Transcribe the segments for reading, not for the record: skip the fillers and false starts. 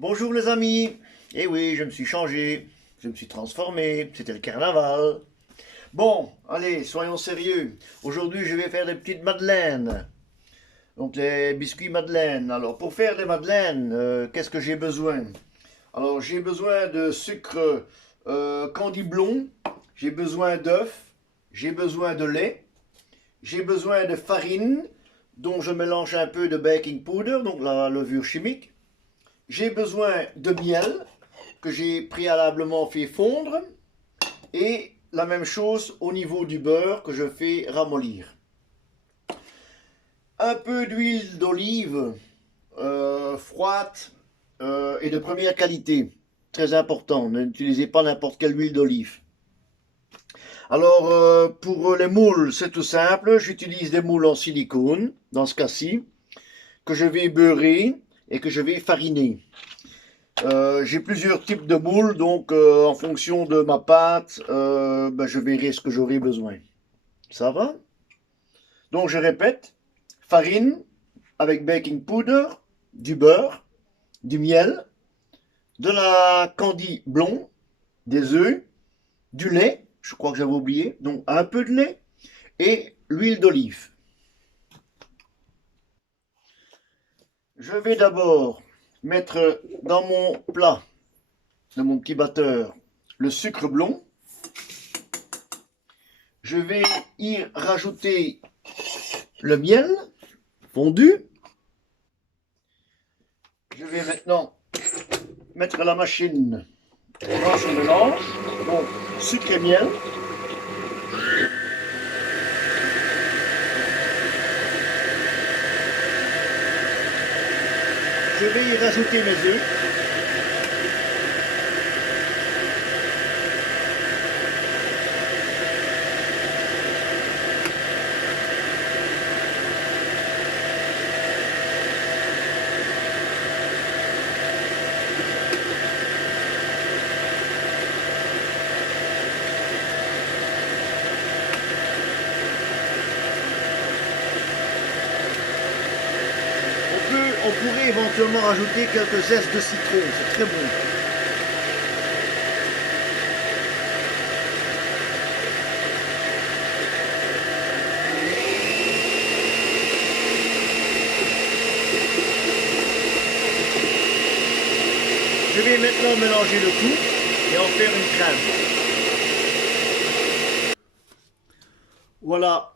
Bonjour les amis. Eh oui, je me suis changé, je me suis transformé, c'était le carnaval. Bon, allez, soyons sérieux. Aujourd'hui, je vais faire des petites madeleines. Donc les biscuits madeleines. Alors pour faire des madeleines, qu'est-ce que j'ai besoin? Alors j'ai besoin de sucre candy blond, j'ai besoin d'œufs, j'ai besoin de lait, j'ai besoin de farine, dont je mélange un peu de baking powder, donc la levure chimique. J'ai besoin de miel que j'ai préalablement fait fondre et la même chose au niveau du beurre que je fais ramollir. Un peu d'huile d'olive froide et de première qualité. Très important, n'utilisez pas n'importe quelle huile d'olive. Alors pour les moules, c'est tout simple. J'utilise des moules en silicone, dans ce cas-ci, que je vais beurrer et que je vais fariner. J'ai plusieurs types de moules, donc en fonction de ma pâte, je verrai ce que j'aurai besoin. Ça va? Donc je répète, farine avec baking powder, du beurre, du miel, de la candy blond, des œufs, du lait, je crois que j'avais oublié, donc un peu de lait, et l'huile d'olive. Je vais d'abord mettre dans mon plat, dans mon petit batteur, le sucre blond. Je vais y rajouter le miel fondu. Je vais maintenant mettre la machine dans ce mélange. Donc, sucre et miel. Je vais y rajouter mes œufs. On pourrait éventuellement rajouter quelques zestes de citron, c'est très bon. Je vais maintenant mélanger le tout et en faire une crème. Voilà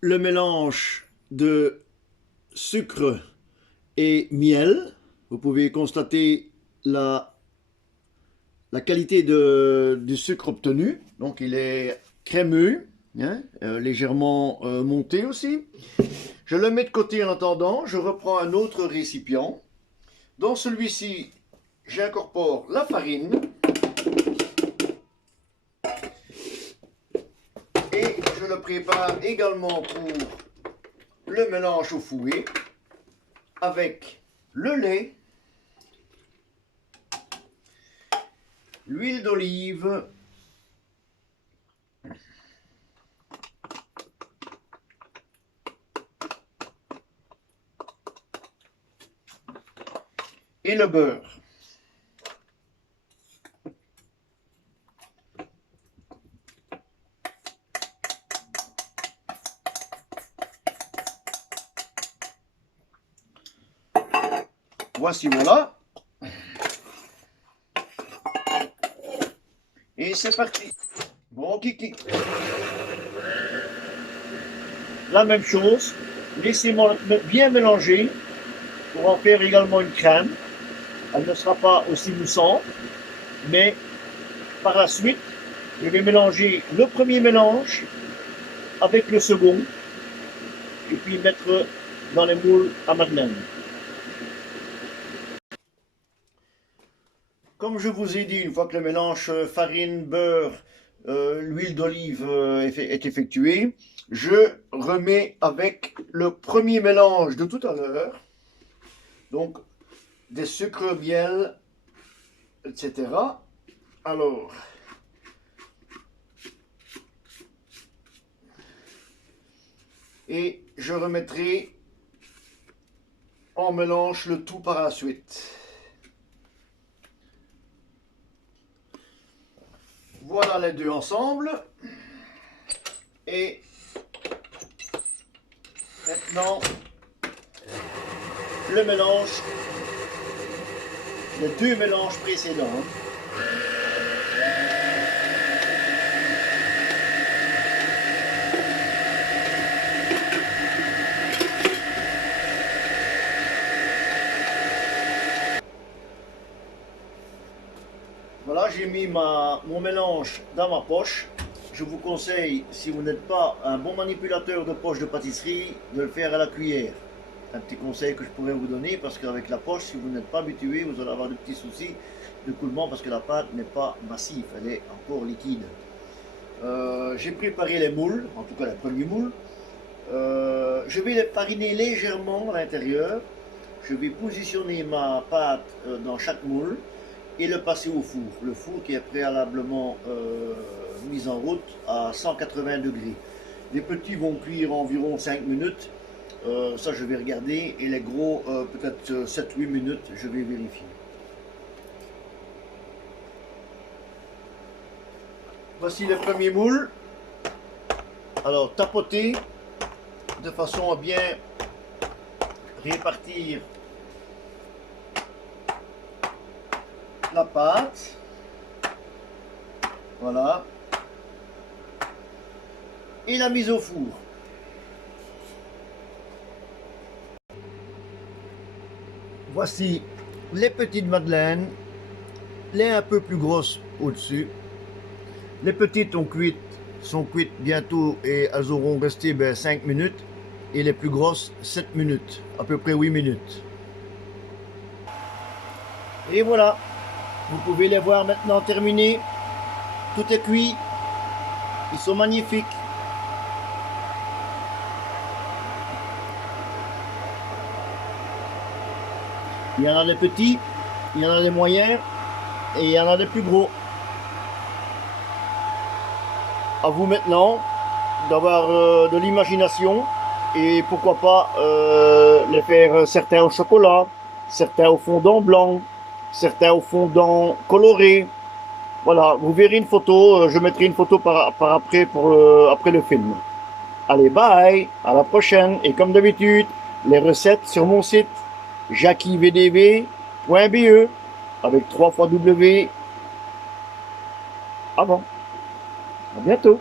le mélange de sucre et miel. Vous pouvez constater la qualité du sucre obtenu. Donc il est crémeux, hein, légèrement monté aussi. Je le mets de côté en attendant. Je reprends un autre récipient. Dans celui-ci, j'incorpore la farine et je le prépare également pour le mélange au fouet avec le lait, l'huile d'olive, et le beurre. Voici, voilà. Et c'est parti. Bon kiki. La même chose. Laissez-moi bien mélanger pour en faire également une crème. Elle ne sera pas aussi moussante, mais par la suite, je vais mélanger le premier mélange avec le second et puis mettre dans les moules à madeleine. Comme je vous ai dit, une fois que le mélange farine, beurre, l'huile d'olive est effectué, je remets avec le premier mélange de tout à l'heure, donc des sucres, miel, etc. Alors, et je remettrai en mélange le tout par la suite. Voilà les deux ensemble. Et maintenant, le mélange, les deux mélanges précédents. Voilà, j'ai mis mon mélange dans ma poche. Je vous conseille, si vous n'êtes pas un bon manipulateur de poche de pâtisserie, de le faire à la cuillère. Un petit conseil que je pourrais vous donner, parce qu'avec la poche, si vous n'êtes pas habitué, vous allez avoir de petits soucis de coulement, parce que la pâte n'est pas massive, elle est encore liquide. J'ai préparé les moules, en tout cas les premiers moules. Je vais les fariner légèrement à l'intérieur. Je vais positionner ma pâte dans chaque moule et le passer au four. Le four qui est préalablement mis en route à 180 degrés. Les petits vont cuire environ 5 minutes. Ça je vais regarder. Et les gros peut-être 7-8 minutes. Je vais vérifier. Voici le premier moule. Alors tapoter de façon à bien répartir la pâte. Voilà. Et la mise au four. Voici les petites madeleines, les un peu plus grosses au-dessus. Les petites sont cuites bientôt et elles auront resté 5 minutes. Et les plus grosses 7 minutes, à peu près 8 minutes. Et voilà, vous pouvez les voir maintenant terminés. Tout est cuit, ils sont magnifiques. Il y en a des petits, il y en a des moyens et il y en a des plus gros. À vous maintenant d'avoir de l'imagination et pourquoi pas les faire certains au chocolat, certains au fondant blanc, certains au fondant coloré. Voilà, vous verrez une photo, je mettrai une photo par après après le film. Allez, bye, à la prochaine. Et comme d'habitude, les recettes sur mon site jackyvdv.be avec 3 fois W avant. À bientôt.